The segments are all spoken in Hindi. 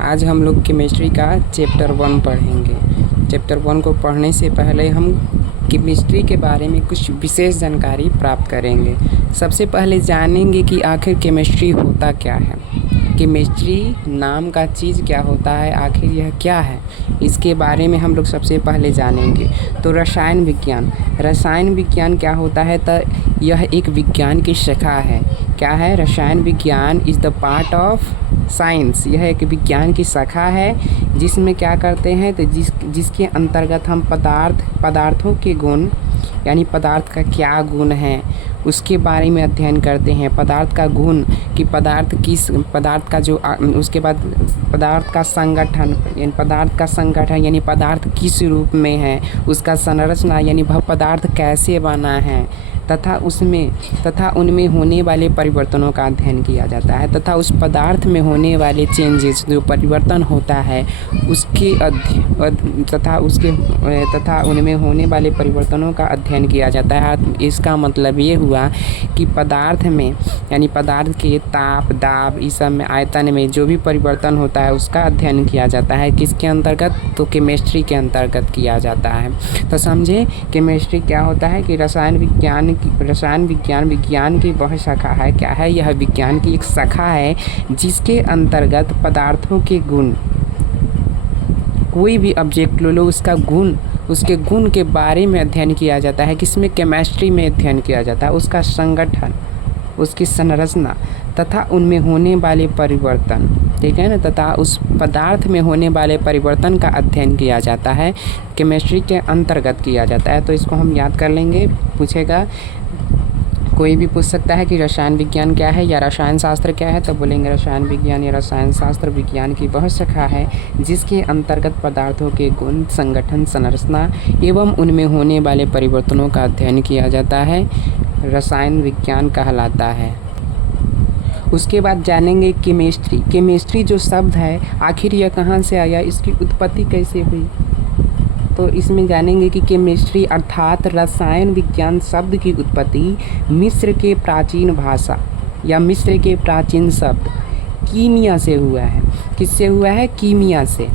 आज हम लोग केमिस्ट्री का चैप्टर 1 पढ़ेंगे। चैप्टर 1 को पढ़ने से पहले हम केमिस्ट्री के बारे में कुछ विशेष जानकारी प्राप्त करेंगे। सबसे पहले जानेंगे कि आखिर केमिस्ट्री होता क्या है। केमिस्ट्री नाम का चीज़ क्या होता है, आखिर यह क्या है, इसके बारे में हम लोग सबसे पहले जानेंगे। तो रसायन विज्ञान क्या होता है, तो यह एक विज्ञान की शाखा है। क्या है? रसायन विज्ञान is the part of science. यह एक विज्ञान की शाखा है जिसमें क्या करते हैं, तो जिसके अंतर्गत हम पदार्थों के गुण, यानी पदार्थ का क्या गुण है उसके बारे में अध्ययन करते हैं। पदार्थ का गुण कि पदार्थ का जो उसके बाद पदार्थ का संगठन, यानी पदार्थ किस रूप में है, उसका संरचना यानी वह पदार्थ कैसे बना है, तथा उनमें होने वाले परिवर्तनों का अध्ययन किया जाता है, तथा उस पदार्थ में होने वाले चेंजेस जो परिवर्तन होता है तथा उनमें होने वाले परिवर्तनों का अध्ययन किया जाता है। इसका मतलब ये हुआ कि पदार्थ में, यानी पदार्थ के ताप, दाब, इस सब में, आयतन में जो भी परिवर्तन होता है उसका अध्ययन किया जाता है। किसके अंतर्गत? तो केमिस्ट्री के अंतर्गत किया जाता है। तो समझे केमिस्ट्री क्या होता है कि रसायन विज्ञान की वह शाखा है। क्या है? यह विज्ञान की एक शाखा है जिसके अंतर्गत पदार्थों के गुण, कोई भी ऑब्जेक्ट लो उसके गुण के बारे में अध्ययन किया जाता है। किसमें? केमिस्ट्री में अध्ययन किया जाता है। उसका संगठन, उसकी संरचना तथा उनमें होने वाले परिवर्तन, ठीक है ना, तथा उस पदार्थ में होने वाले परिवर्तन का अध्ययन किया जाता है, केमिस्ट्री के अंतर्गत किया जाता है। तो इसको हम याद कर लेंगे। पूछेगा, कोई भी पूछ सकता है कि रसायन विज्ञान क्या है या रसायन शास्त्र क्या है, तो बोलेंगे रसायन विज्ञान या रसायन शास्त्र विज्ञान की वह शाखा है जिसके अंतर्गत पदार्थों के गुण, संगठन, संरचना एवं उनमें होने वाले परिवर्तनों का अध्ययन किया जाता है, रसायन विज्ञान कहलाता है। उसके बाद जानेंगे केमिस्ट्री जो शब्द है आखिर यह कहाँ से आया, इसकी उत्पत्ति कैसे हुई। तो इसमें जानेंगे कि केमिस्ट्री अर्थात रसायन विज्ञान शब्द की उत्पत्ति मिस्र के प्राचीन भाषा या मिस्र के प्राचीन शब्द कीमिया से हुआ है। किससे हुआ है? कीमिया से।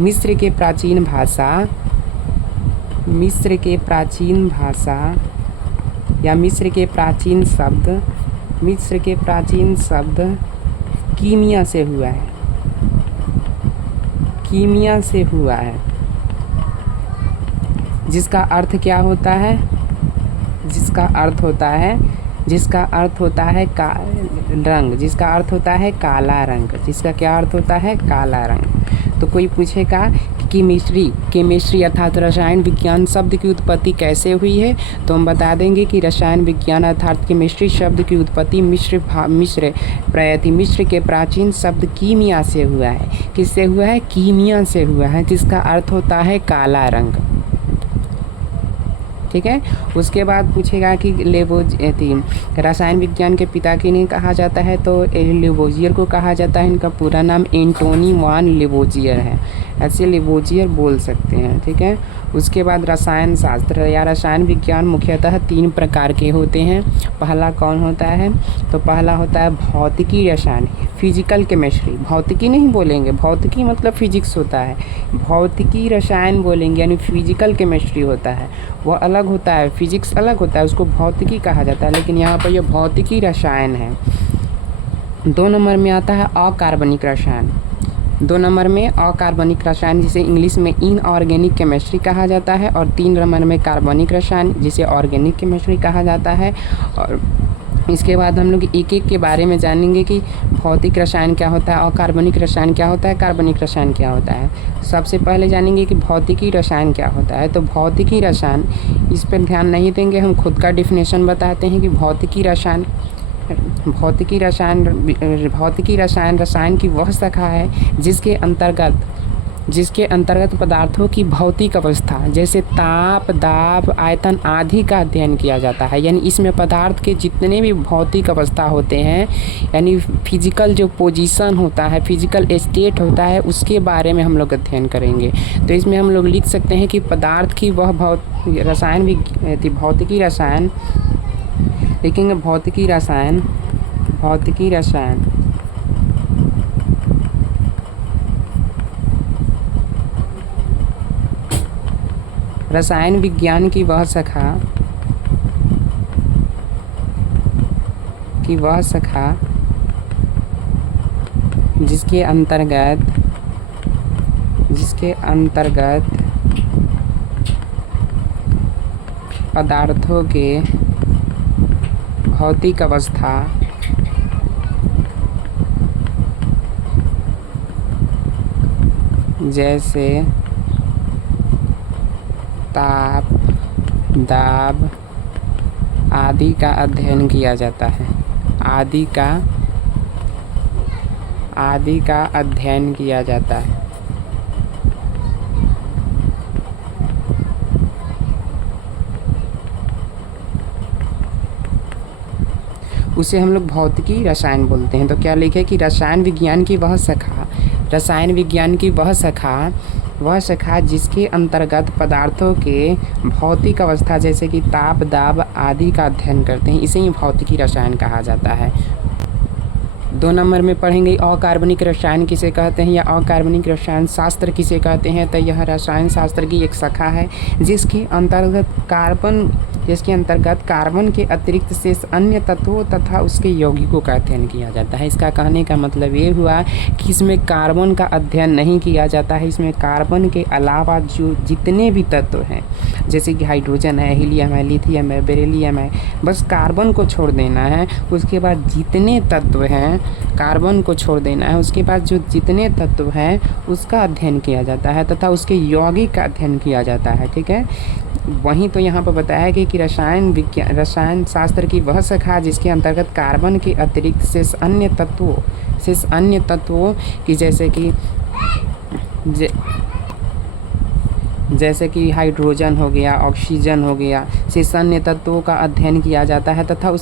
मिस्र के प्राचीन भाषा या मिस्र के प्राचीन शब्द कीमिया से हुआ है। जिसका अर्थ क्या होता है? जिसका अर्थ होता है रंग, जिसका अर्थ होता है काला रंग। जिसका क्या अर्थ होता है? काला रंग। तो कोई पूछेगा कि केमिस्ट्री अर्थात रसायन विज्ञान शब्द की उत्पत्ति कैसे हुई है, तो हम बता देंगे कि रसायन विज्ञान अर्थात केमिस्ट्री शब्द की उत्पत्ति मिस्र के प्राचीन शब्द कीमिया से हुआ है। किससे हुआ है? कीमिया से हुआ है, जिसका अर्थ होता है काला रंग। ठीक है। उसके बाद पूछेगा कि रसायन विज्ञान के पिता किन्हें कहा जाता है, तो लेवोजियर को कहा जाता है। इनका पूरा नाम एंटोनी वान लेवोजियर है, ऐसे लेवोजियर बोल सकते हैं। ठीक है। उसके बाद रसायन शास्त्र या रसायन विज्ञान मुख्यतः 3 प्रकार के होते हैं। पहला कौन होता है? तो पहला होता है भौतिकी रसायन, फिजिकल केमिस्ट्री। भौतिकी नहीं बोलेंगे, भौतिकी मतलब फिजिक्स होता है, भौतिकी रसायन बोलेंगे, यानी फिजिकल केमिस्ट्री होता है, वह अलग होता है, फिजिक्स अलग होता है, उसको भौतिकी कहा जाता है। लेकिन यहाँ पर यह भौतिकी रसायन है। 2 नंबर में आता है अकार्बनिक रसायन। 2 नंबर में अकार्बनिक रसायन, जिसे इंग्लिश में इनऑर्गेनिक केमिस्ट्री कहा जाता है। और 3 नंबर में कार्बनिक रसायन, जिसे ऑर्गेनिक केमिस्ट्री कहा जाता है। और इसके बाद हम लोग एक के बारे में जानेंगे कि भौतिक रसायन क्या होता है, अकार्बनिक रसायन क्या होता है, कार्बनिक रसायन क्या होता है। सबसे पहले जानेंगे कि भौतिकी रसायन क्या होता है। तो भौतिकी रसायन, इस पर ध्यान नहीं देंगे, हम खुद का डिफिनेशन बताते हैं कि भौतिकी रसायन रसायन की वह शाखा है जिसके अंतर्गत पदार्थों की भौतिक अवस्था जैसे ताप, दाब, आयतन आदि का अध्ययन किया जाता है। यानी इसमें पदार्थ के जितने भी भौतिक अवस्था होते हैं, यानी फिजिकल जो पोजीशन होता है, फिजिकल स्टेट होता है, उसके बारे में हम लोग अध्ययन करेंगे। तो इसमें हम लोग लिख सकते हैं कि पदार्थ की वह भौतिकी रसायन लिखेंगे। भौतिकी रसायन रसायन विज्ञान की वह शाखा जिसके अंतर्गत पदार्थों के भौतिक अवस्था जैसे ताप, दाब आदि का अध्ययन किया जाता है। आदि का अध्ययन किया जाता है। उसे हम लोग भौतिकी रसायन बोलते हैं। तो क्या लिखे कि रसायन विज्ञान की वह शाखा जिसके अंतर्गत पदार्थों के भौतिक अवस्था जैसे कि ताप, दाब आदि का अध्ययन करते हैं, इसे ही भौतिकी रसायन कहा जाता है। 2 नंबर में पढ़ेंगे अकार्बनिक रसायन किसे कहते हैं या अकार्बनिक रसायन शास्त्र किसे कहते हैं। तो यह रसायन शास्त्र की एक शाखा है जिसके अंतर्गत कार्बन के अतिरिक्त शेष अन्य तत्वों तथा उसके यौगिकों का अध्ययन किया जाता है। इसका कहने का मतलब ये हुआ कि इसमें कार्बन का अध्ययन नहीं किया जाता है। इसमें कार्बन के अलावा जो जितने भी तत्व हैं जैसे कि हाइड्रोजन है, हीलियम है, लिथियम है, बेरिलियम है, बस कार्बन को छोड़ देना है। उसके बाद जितने तत्व हैं कार्बन को छोड़ देना है। उसके बाद जो जितने तत्व हैं उसका अध्ययन किया जाता है तथा उसके यौगिक का अध्ययन किया जाता है। ठीक है, वहीं तो यहाँ पर बताया गया कि रसायन शास्त्र की वह शाखा जिसके अंतर्गत कार्बन के अतिरिक्त शेष अन्य तत्वों की जैसे कि हाइड्रोजन हो गया, ऑक्सीजन हो गया, शेष अन्य तत्वों का अध्ययन किया जाता है तथा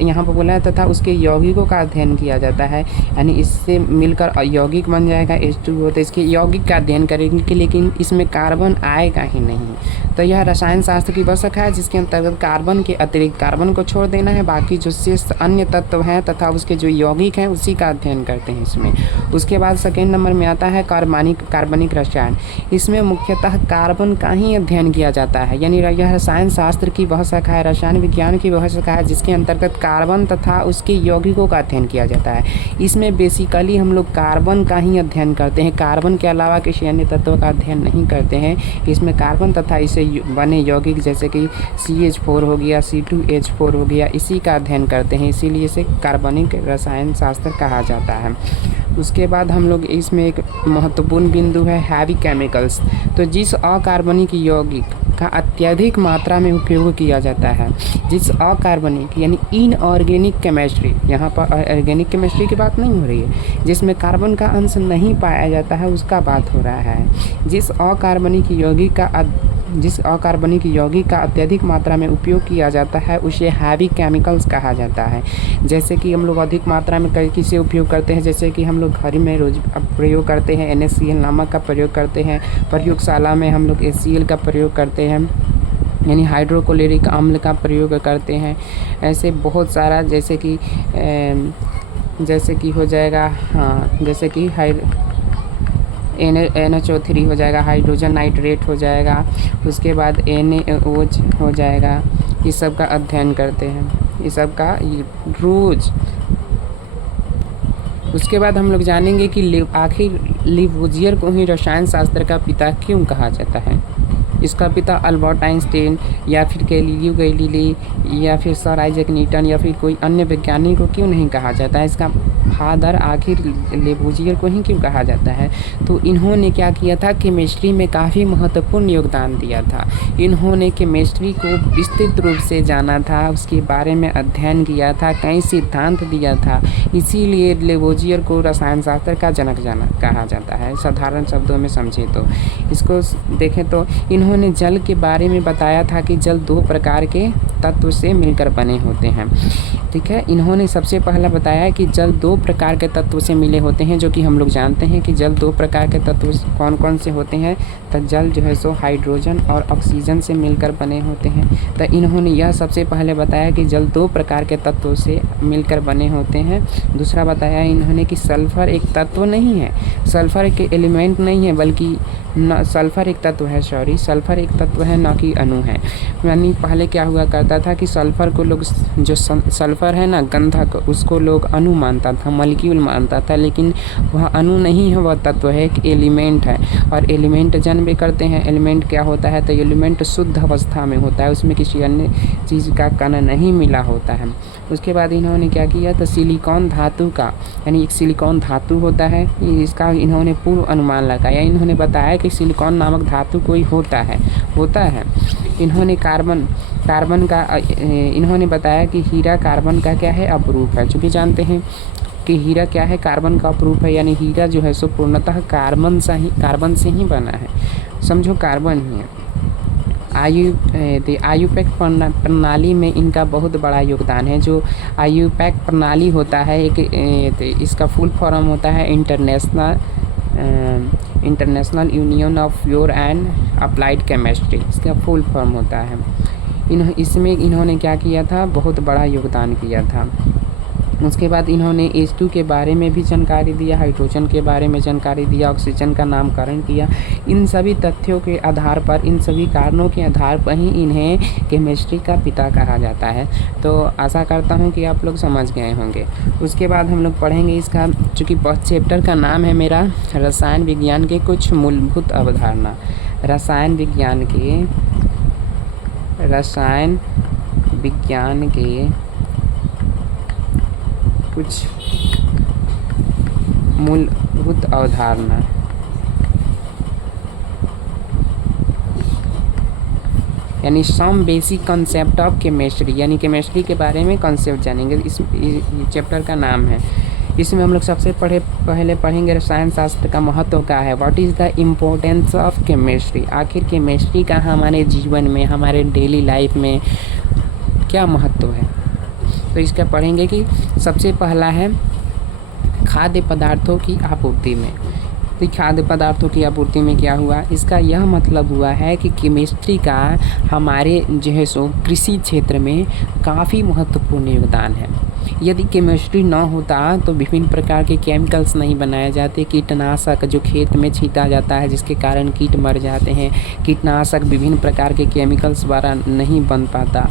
यहाँ पर बोला है तथा उसके यौगिकों का अध्ययन किया जाता है। यानी इससे मिलकर यौगिक बन जाएगा H2O। तो इसके यौगिक का अध्ययन करेंगे लेकिन इसमें कार्बन आएगा ही नहीं। तो यह रसायन शास्त्र की वह शाखा है जिसके अंतर्गत कार्बन के अतिरिक्त कार्बन को छोड़ देना है, बाकी जो शेष अन्य तत्व हैं तथा उसके जो यौगिक हैं उसी का अध्ययन करते हैं इसमें। उसके बाद 2 नंबर में आता है कार्बनिक रसायन। इसमें मुख्यतः कार्बन का ही अध्ययन किया जाता है। यानी यह रसायन शास्त्र की वह शाखा है, रसायन विज्ञान की वह शाखा है जिसके अंतर्गत कार्बन तथा उसके यौगिकों का अध्ययन किया जाता है। इसमें बेसिकली हम लोग कार्बन का ही अध्ययन करते हैं, कार्बन के अलावा किसी अन्य तत्व का अध्ययन नहीं करते हैं। इसमें कार्बन तथा इसे बने यौगिक जैसे कि CH4 हो गया, C2H4 हो गया, इसी का अध्ययन करते हैं, इसीलिए इसे कार्बनिक रसायन शास्त्र कहा जाता है। उसके बाद हम लोग इसमें एक महत्वपूर्ण बिंदु है हैवी केमिकल्स। तो जिस अकार्बनिक यौगिक का अत्यधिक मात्रा में उपयोग किया जाता है, जिस अकार्बनिक यानी इनऑर्गेनिक केमिस्ट्री, यहाँ पर ऑर्गेनिक केमिस्ट्री की बात नहीं हो रही है, जिसमें कार्बन का अंश नहीं पाया जाता है उसका बात हो रहा है। जिस अकार्बनिक यौगिक का अत्यधिक मात्रा में उपयोग किया जाता है उसे हैवी केमिकल्स कहा जाता है। जैसे कि हम लोग अधिक मात्रा में किसे उपयोग करते हैं, जैसे कि हम लोग घर में रोज प्रयोग करते हैं NaCl नमक का प्रयोग करते हैं, प्रयोगशाला में हम लोग HCl का प्रयोग करते हैं यानी हाइड्रोक्लोरिक अम्ल का प्रयोग करते हैं। ऐसे बहुत सारा जैसे कि हो जाएगा, हाँ, जैसे कि NHO3 हो जाएगा, हाइड्रोजन नाइट्रेट हो जाएगा, उसके बाद NaOH हो जाएगा। इस सब का अध्ययन करते हैं, इस सब का रोज। उसके बाद हम लोग जानेंगे कि आखिर लिवोजियर को ही रसायन शास्त्र का पिता क्यों कहा जाता है। इसका पिता अल्बर्ट आइंस्टाइन या फिर गैलीलियो गैलीली या फिर सर आइजैक न्यूटन या फिर कोई अन्य वैज्ञानिक को क्यों नहीं कहा जाता है। इसका फादर आखिर लिवोजियर को ही क्यों कहा जाता है। तो इन्होंने क्या किया था, केमिस्ट्री में काफ़ी महत्वपूर्ण योगदान दिया था। इन्होंने केमिस्ट्री को विस्तृत रूप से जाना था, उसके बारे में अध्ययन किया था, कई सिद्धांत दिया था, इसीलिए लिवोजियर को रसायन शास्त्र का जनक कहा जाता है। साधारण शब्दों में समझे तो इसको देखें तो इन्होंने जल के बारे में बताया था कि जल 2 प्रकार के तत्व से मिलकर बने होते हैं। ठीक है, इन्होंने सबसे पहला बताया कि जल 2 प्रकार के तत्व से मिले होते हैं, जो कि हम लोग जानते हैं कि जल 2 प्रकार के तत्व कौन कौन से होते हैं। तो जल जो है सो हाइड्रोजन और ऑक्सीजन से मिलकर बने होते हैं। तो इन्होंने यह सबसे पहले बताया कि जल 2 प्रकार के तत्वों से मिलकर बने होते हैं। दूसरा बताया इन्होंने कि सल्फ़र एक तत्व नहीं है, सल्फ़र एक एलिमेंट नहीं है, बल्कि न सल्फ़र एक तत्व है, सल्फ़र एक तत्व है, ना कि अणु है। यानी पहले क्या हुआ करता था कि सल्फ़र को लोग जो सल्फ़र है ना, गंधक, उसको लोग अणु मानता था, मॉलिक्यूल मानता था, लेकिन वह अणु नहीं है, वह तत्व है, एक एलिमेंट है। और एलिमेंट जन्म भी करते हैं। एलिमेंट क्या होता है? तो एलिमेंट शुद्ध अवस्था में होता है, उसमें किसी अन्य चीज़ का कण नहीं मिला होता है। उसके बाद इन्होंने क्या किया? तो सिलिकॉन धातु का, यानी एक सिलिकॉन धातु होता है, इसका इन्होंने पूर्व अनुमान लगाया। इन्होंने बताया कि सिलिकॉन नामक धातु कोई होता है। इन्होंने कार्बन का इन्होंने बताया कि हीरा कार्बन का क्या है? अपरूप है। चूँकि जानते हैं कि हीरा क्या है? कार्बन का अपरूप है, यानी हीरा जो है सो पूर्णतः कार्बन से ही बना है। समझो कार्बन ही है। आयुपैक प्रणाली में इनका बहुत बड़ा योगदान है। जो आयुपैक प्रणाली होता है, इसका फुल फॉर्म होता है international union of pure and applied chemistry, इसका फुल फॉर्म होता है। इसमें इन्होंने क्या किया था? बहुत बड़ा योगदान किया था। उसके बाद इन्होंने H2 के बारे में भी जानकारी दिया, हाइड्रोजन के बारे में जानकारी दिया, ऑक्सीजन का नामकरण किया। इन सभी तथ्यों के आधार पर, इन सभी कारणों के आधार पर ही इन्हें केमिस्ट्री का पिता कहा जाता है। तो आशा करता हूँ कि आप लोग समझ गए होंगे। उसके बाद हम लोग पढ़ेंगे इसका, चूँकि चैप्टर का नाम है मेरा रसायन विज्ञान के कुछ मूलभूत अवधारणा। रसायन विज्ञान के कुछ मूलभूत अवधारणा। यानी some basic concept of chemistry, यानी केमिस्ट्री के बारे में कॉन्सेप्ट जानेंगे। इस चैप्टर का नाम है। इसमें हम लोग सबसे पहले पढ़ेंगे रसायन शास्त्र का महत्व क्या है। What is the importance of chemistry. आखिर केमिस्ट्री का हमारे जीवन में, हमारे डेली लाइफ में क्या महत्व है। तो इसका पढ़ेंगे कि सबसे पहला है खाद्य पदार्थों की आपूर्ति में। तो खाद्य पदार्थों की आपूर्ति में क्या हुआ? इसका यह मतलब हुआ है कि केमिस्ट्री का हमारे जो है सो कृषि क्षेत्र में काफ़ी महत्वपूर्ण योगदान है। यदि केमिस्ट्री ना होता तो विभिन्न प्रकार के केमिकल्स नहीं बनाए जाते। कीटनाशक जो खेत में छीटा जाता है, जिसके कारण कीट मर जाते हैं, कीटनाशक विभिन्न प्रकार के केमिकल्स द्वारा नहीं बन पाता,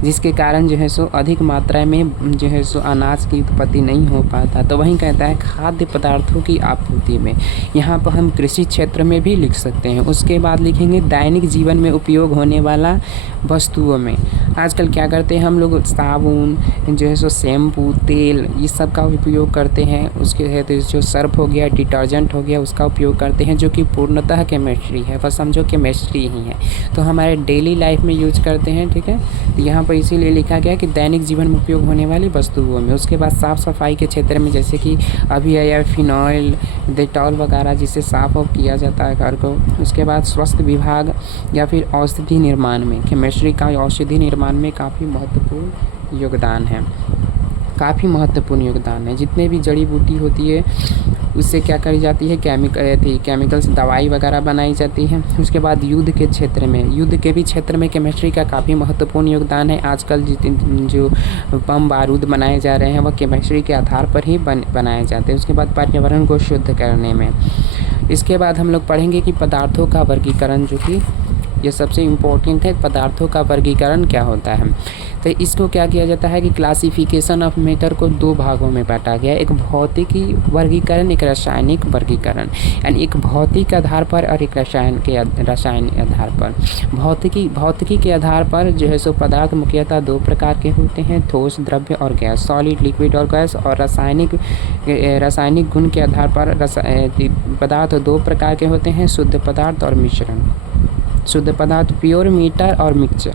जिसके कारण जो है सो अधिक मात्रा में जो है सो अनाज की उत्पत्ति नहीं हो पाता। तो वहीं कहता है खाद्य पदार्थों की आपूर्ति में। यहाँ पर हम कृषि क्षेत्र में भी लिख सकते हैं। उसके बाद लिखेंगे दैनिक जीवन में उपयोग होने वाला वस्तुओं में। आजकल क्या करते हैं हम लोग? साबुन जो है सो, शैम्पू, तेल, ये सब का उपयोग करते हैं। उसके जो सर्फ हो गया, डिटर्जेंट हो गया, उसका उपयोग करते हैं, जो कि पूर्णतः केमिस्ट्री है। बस समझो केमिस्ट्री ही है। तो हमारे डेली लाइफ में यूज करते हैं, ठीक है। तो यहाँ पर इसीलिए लिखा गया कि दैनिक जीवन में उपयोग होने वाली वस्तुओं में। उसके बाद साफ़ सफाई के क्षेत्र में, जैसे कि अभी आया फिनॉइल, डेटॉल वगैरह, जिससे साफ किया जाता है घर को। उसके बाद स्वास्थ्य विभाग या फिर औषधि निर्माण में, केमिस्ट्री का औषधि निर्माण में काफ़ी महत्वपूर्ण योगदान है। जितने भी जड़ी बूटी होती है उससे क्या करी जाती है? केमिकल्स, दवाई वगैरह बनाई जाती है। उसके बाद युद्ध के भी क्षेत्र में केमिस्ट्री का काफ़ी महत्वपूर्ण योगदान है। आजकल जो बम बारूद बनाए जा रहे हैं वह केमिस्ट्री के आधार पर ही बनाए जाते हैं। उसके बाद पर्यावरण को शुद्ध करने में। इसके बाद हम लोग पढ़ेंगे कि पदार्थों का वर्गीकरण, जो कि ये सबसे इम्पोर्टेंट है। पदार्थों का वर्गीकरण क्या होता है? तो इसको क्या किया जाता है कि क्लासिफिकेशन ऑफ मैटर को 2 भागों में बांटा गया। एक भौतिकी वर्गीकरण, एक रासायनिक वर्गीकरण। यानी एक भौतिक आधार पर और एक रासायनिक आधार पर। भौतिकी के आधार पर जो है सो पदार्थ मुख्यतः 2 प्रकार के होते हैं, ठोस, द्रव्य और गैस, सॉलिड, लिक्विड और गैस। और रासायनिक गुण के आधार पर पदार्थ 2 प्रकार के होते हैं, शुद्ध पदार्थ और मिश्रण। शुद्ध पदार्थ प्योर, मीटर और मिक्सचर।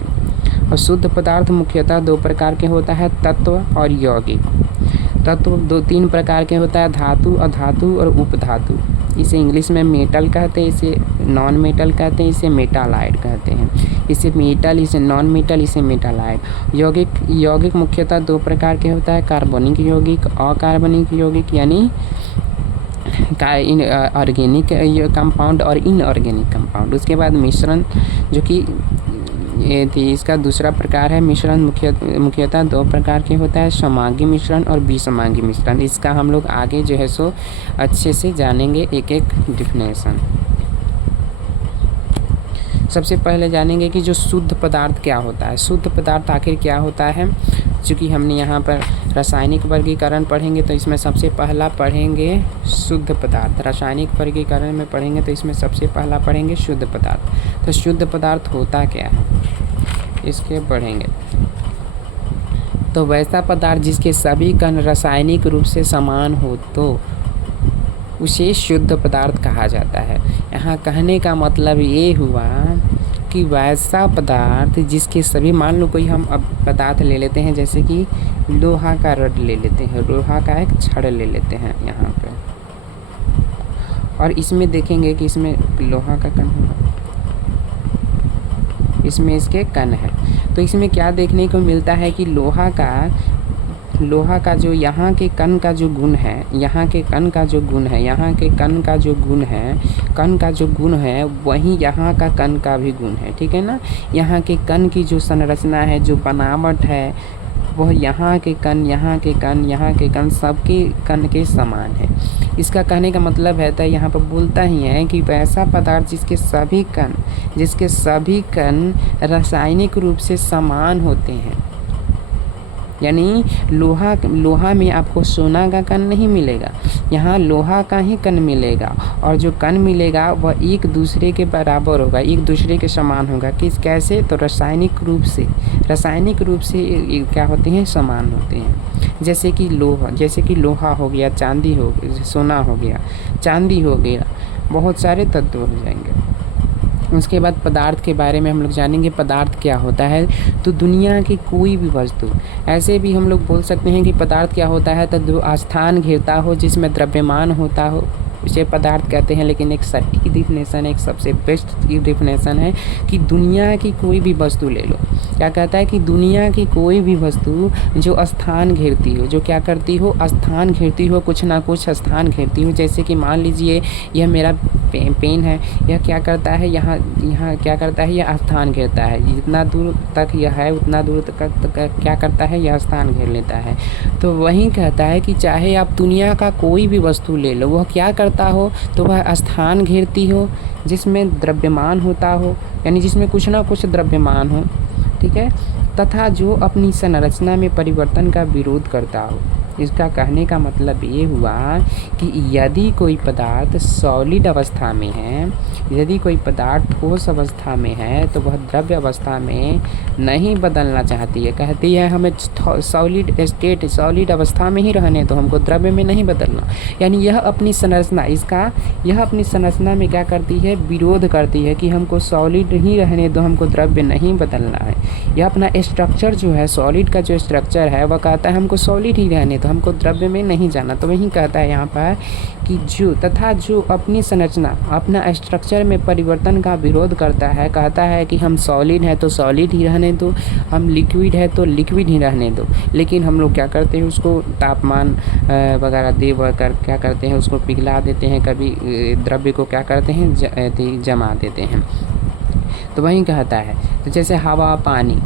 और शुद्ध पदार्थ मुख्यतः 2 प्रकार के होता है, तत्व और यौगिक। तत्व दो तीन प्रकार के होता है, धातु, अधातु और उपधातु। इसे इंग्लिश में मेटल कहते हैं, इसे नॉन मेटल कहते हैं, इसे मेटालाइड कहते हैं। इसे मेटल, इसे नॉन मेटल, इसे मेटालाइड। यौगिक मुख्यतः दो प्रकार के होता है, कार्बनिक यौगिक, अकार्बनिक यौगिक यानी ऑर्गेनिक कंपाउंड और इनऑर्गेनिक कंपाउंड। उसके बाद मिश्रण, जो कि ये थी, इसका दूसरा प्रकार है मिश्रण। मुख्यतः दो प्रकार के होता है, समांगी मिश्रण और विसमांगी मिश्रण। इसका हम लोग आगे जो है सो अच्छे से जानेंगे एक एक डिफिनेशन। सबसे पहले जानेंगे कि जो शुद्ध पदार्थ क्या होता है। शुद्ध पदार्थ आखिर क्या होता है। चूँकि हमने यहाँ पर रासायनिक वर्गीकरण पढ़ेंगे तो इसमें सबसे पहला पढ़ेंगे शुद्ध पदार्थ। रासायनिक वर्गीकरण में पढ़ेंगे तो इसमें सबसे पहला पढ़ेंगे शुद्ध पदार्थ। तो शुद्ध पदार्थ होता क्या है, इसके पढ़ेंगे। तो वैसा पदार्थ जिसके सभी कण रासायनिक रूप से समान हो तो उसे शुद्ध पदार्थ कहा जाता है। यहाँ कहने का मतलब ये हुआ कि वैसा पदार्थ जिसके सभी, मान लो कोई हम अब पदार्थ ले लेते हैं, जैसे कि लोहा का रड ले लेते हैं, लोहा का एक छड़ ले लेते हैं यहाँ पे, और इसमें देखेंगे कि इसमें लोहा का कण होगा, इसमें इसके कण है। तो इसमें क्या देखने को मिलता है कि लोहा का जो यहाँ के कण का जो गुण है, यहाँ के कण का जो गुण है, यहाँ के कण का जो गुण है, कण का जो गुण है वहीं यहाँ का कण का भी गुण है, ठीक है ना। यहाँ के कण की जो संरचना है, जो बनावट है, वह यहाँ के कण, यहाँ के कण, यहाँ के कण सबके कण के समान है। इसका कहने का मतलब है, तो यहाँ पर बोलता ही है कि वैसा पदार्थ जिसके सभी कण रासायनिक रूप से समान होते हैं। यानी लोहा में आपको सोना का कण नहीं मिलेगा, यहाँ लोहा का ही कण मिलेगा, और जो कण मिलेगा वह एक दूसरे के बराबर होगा, एक दूसरे के समान होगा। कैसे, तो रासायनिक रूप से क्या होते हैं, समान होते हैं। जैसे कि लोहा हो गया, चांदी हो गया, सोना हो गया, चांदी हो गया, बहुत सारे तत्व हो जाएंगे। उसके बाद पदार्थ के बारे में हम लोग जानेंगे। पदार्थ क्या होता है, तो दुनिया की कोई भी वस्तु, ऐसे भी हम लोग बोल सकते हैं कि पदार्थ क्या होता है, तो जो स्थान घेरता हो, जिसमें द्रव्यमान होता हो, उसे पदार्थ कहते हैं। लेकिन एक सटीक डिफिनेशन, एक सबसे बेस्ट डिफिनेशन है कि दुनिया की कोई भी वस्तु ले लो। क्या कहता है कि दुनिया की कोई भी वस्तु जो स्थान घेरती हो, जो क्या करती हो, स्थान घेरती हो, कुछ ना कुछ स्थान घेरती हो। जैसे कि मान लीजिए यह मेरा पेन है, यह क्या करता है, यहाँ क्या करता है, यह स्थान घेरता है। जितना दूर तक यह है उतना दूर तक क्या करता है, यह स्थान घेर लेता है। तो वही कहता है कि चाहे आप दुनिया का कोई भी वस्तु ले लो, वह क्या करता हो, तो वह स्थान घेरती हो जिसमें द्रव्यमान होता हो, यानी जिसमें कुछ ना कुछ द्रव्यमान हो, ठीक है, तथा जो अपनी संरचना में परिवर्तन का विरोध करता हो। इसका कहने का मतलब ये हुआ कि यदि कोई पदार्थ सॉलिड अवस्था में है, यदि कोई पदार्थ ठोस अवस्था में है, तो वह द्रव्य अवस्था में नहीं बदलना चाहती है। कहती है हमें सॉलिड अवस्था में ही रहने दो, हमको द्रव्य में नहीं बदलना। यानी यह अपनी संरचना में क्या करती है, विरोध करती है कि हमको सॉलिड ही रहने दो, हमको द्रव्य नहीं बदलना है। यह अपना स्ट्रक्चर जो है, सॉलिड का जो स्ट्रक्चर है, वह कहता है हमको सॉलिड ही रहने दो, हमको द्रव्य में नहीं जाना। तो वही कहता है यहाँ पर कि जो अपनी संरचना, अपना स्ट्रक्चर में परिवर्तन का विरोध करता है, कहता है कि हम सॉलिड है तो सॉलिड ही रहने दो, हम लिक्विड है तो लिक्विड ही रहने दो। लेकिन हम लोग क्या करते हैं, उसको तापमान वगैरह दे कर क्या करते हैं, उसको पिघला देते हैं, कभी द्रव्य को क्या करते हैं, जमा देते हैं। तो वही कहता है, तो जैसे हवा, पानी,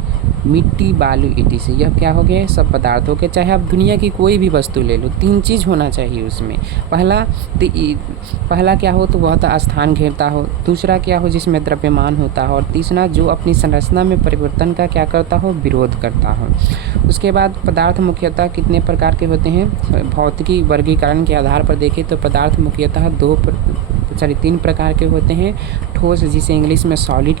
मिट्टी, बालू, ईटी, यह क्या हो गए, सब पदार्थों के। चाहे आप दुनिया की कोई भी वस्तु ले लो, तीन चीज़ होना चाहिए उसमें। पहला क्या हो, तो वह तो स्थान घेरता हो। दूसरा क्या हो, जिसमें द्रव्यमान होता हो। और तीसरा जो अपनी संरचना में परिवर्तन का क्या करता हो, विरोध करता हो। उसके बाद पदार्थ मुख्यतः कितने प्रकार के होते हैं, भौतिकी वर्गीकरण के आधार पर देखें तो पदार्थ मुख्यतः तीन प्रकार के होते हैं। ठोस, जिसे इंग्लिश में सॉलिड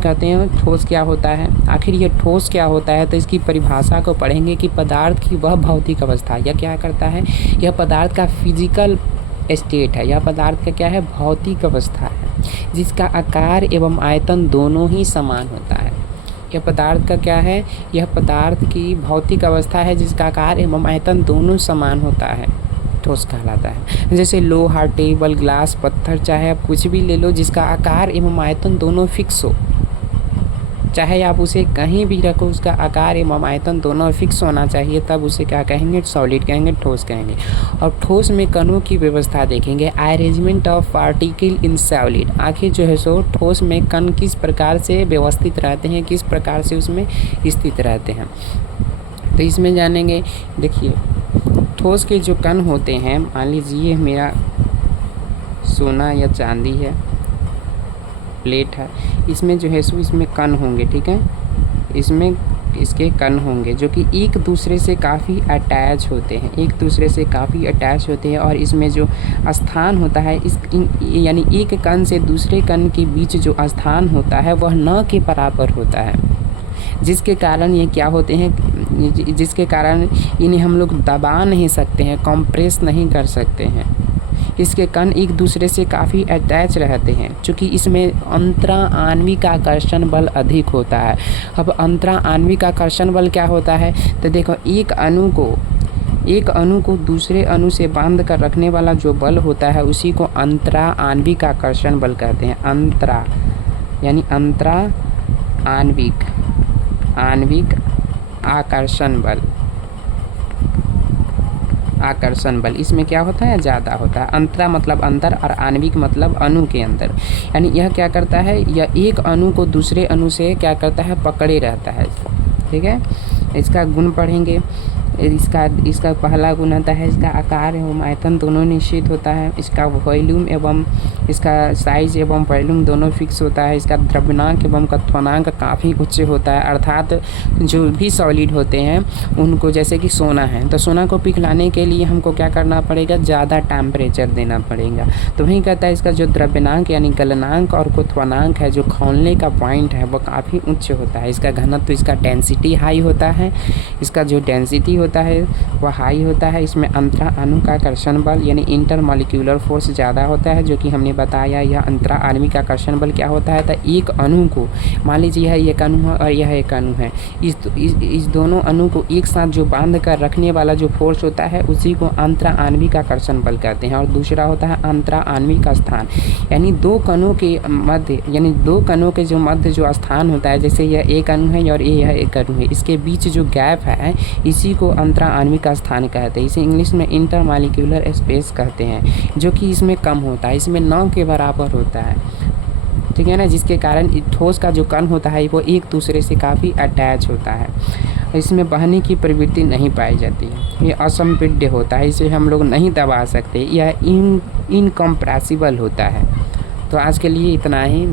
कहते हैं, ठोस क्या होता है, आखिर ये ठोस क्या होता है, तो इसकी परिभाषा को पढ़ेंगे कि पदार्थ की वह भौतिक अवस्था, यह क्या करता है, यह पदार्थ का फिजिकल स्टेट है, यह पदार्थ का क्या है, भौतिक अवस्था है, जिसका आकार एवं आयतन दोनों ही समान होता है। यह पदार्थ का क्या है, यह पदार्थ की भौतिक अवस्था है जिसका आकार एवं आयतन दोनों समान होता है, ठोस कहलाता है। जैसे लोहा, टेबल, ग्लास, पत्थर, चाहे आप कुछ भी ले लो जिसका आकार एवं आयतन दोनों फिक्स हो, चाहे आप उसे कहीं भी रखो उसका आकार एवं आयतन दोनों फिक्स होना चाहिए, तब उसे क्या कहेंगे, सॉलिड कहेंगे, ठोस कहेंगे। और ठोस में कणों की व्यवस्था देखेंगे, arrangement of particle in solid. आखिर जो है सो ठोस में कण किस प्रकार से व्यवस्थित रहते हैं, किस प्रकार से उसमें स्थित रहते हैं, तो इसमें जानेंगे। देखिए ठोस के जो कण होते हैं, मान लीजिए मेरा सोना या चांदी है, प्लेट है, इसमें जो है सो इसमें कण होंगे, ठीक है, इसमें इसके कण होंगे जो कि एक दूसरे से काफ़ी अटैच होते हैं, एक दूसरे से काफ़ी अटैच होते हैं। और इसमें जो स्थान होता है यानी एक कण से दूसरे कण के बीच जो स्थान होता है वह न के बराबर होता है, जिसके कारण ये क्या होते हैं, जिसके कारण इन्हें हम लोग दबा नहीं सकते हैं, कंप्रेस नहीं कर सकते हैं। इसके कण एक दूसरे से काफ़ी अटैच रहते हैं, क्योंकि इसमें अंतरा आणविक आकर्षण बल अधिक होता है। अब अंतरा आणविक आकर्षण बल क्या होता है, तो देखो एक अणु को दूसरे अणु से बांध कर रखने वाला जो बल होता है उसी को अंतरा आणविक आकर्षण बल कहते हैं। अंतरा यानी अंतरा आणविक आकर्षण बल इसमें क्या होता है, ज़्यादा होता है। अंतरा मतलब अंदर और आणविक मतलब अणु के अंदर, यानी यह क्या करता है, यह एक अणु को दूसरे अणु से क्या करता है, पकड़े रहता है, ठीक है। इसका गुण पढ़ेंगे, इसका पहला गुण आता है इसका आकार एवं आयतन दोनों निश्चित होता है, इसका वॉल्यूम एवं इसका साइज एवं वॉल्यूम दोनों फिक्स होता है, इसका द्रव्यनांक एवं कथनांक काफ़ी उच्च होता है। अर्थात जो भी सॉलिड होते हैं उनको, जैसे कि सोना है, तो सोना को पिघलाने के लिए हमको क्या करना पड़ेगा, ज़्यादा टेम्परेचर देना पड़ेगा। तो वही कहता है इसका जो द्रव्यनांक यानी गलनांक और कथनांक है, जो खौलने का पॉइंट है वो काफ़ी उच्च होता है। इसका घनत्व, इसका डेंसिटी हाई होता है, इसका जो डेंसिटी होता है वह हाई होता है। इसमें अंतरा आणविक आकर्षण बल यानी इंटरमॉलिक्यूलर फोर्स ज़्यादा होता है, जो कि हमने बताया। यह अंतरा आणविक आकर्षण बल क्या होता है, तो एक अणु को, मान लीजिए यह एक अणु है और यह एक अणु है, इस दोनों अणु को एक साथ जो बांध कर रखने वाला जो फोर्स होता है उसी को अंतरा आणविक आकर्षण बल कहते हैं। और दूसरा होता है अंतरा आणविक स्थान, यानी दो कणों के मध्य जो स्थान होता है, जैसे यह एक अणु है और यह एक अणु है, इसके बीच जो गैप है इसी को अंतरा आणविक स्थान कहते हैं। इसे इंग्लिश में इंटरमॉलिक्यूलर स्पेस कहते हैं, जो कि इसमें कम होता है, इसमें 9 के बराबर होता है, ठीक है ना, जिसके कारण ठोस का जो कण होता है वो एक दूसरे से काफ़ी अटैच होता है। इसमें बहने की प्रवृत्ति नहीं पाई जाती है, ये असंपीड्य होता है, इसे हम लोग नहीं दबा सकते, यह इनकम्प्रेसिबल होता है। तो आज के लिए इतना ही।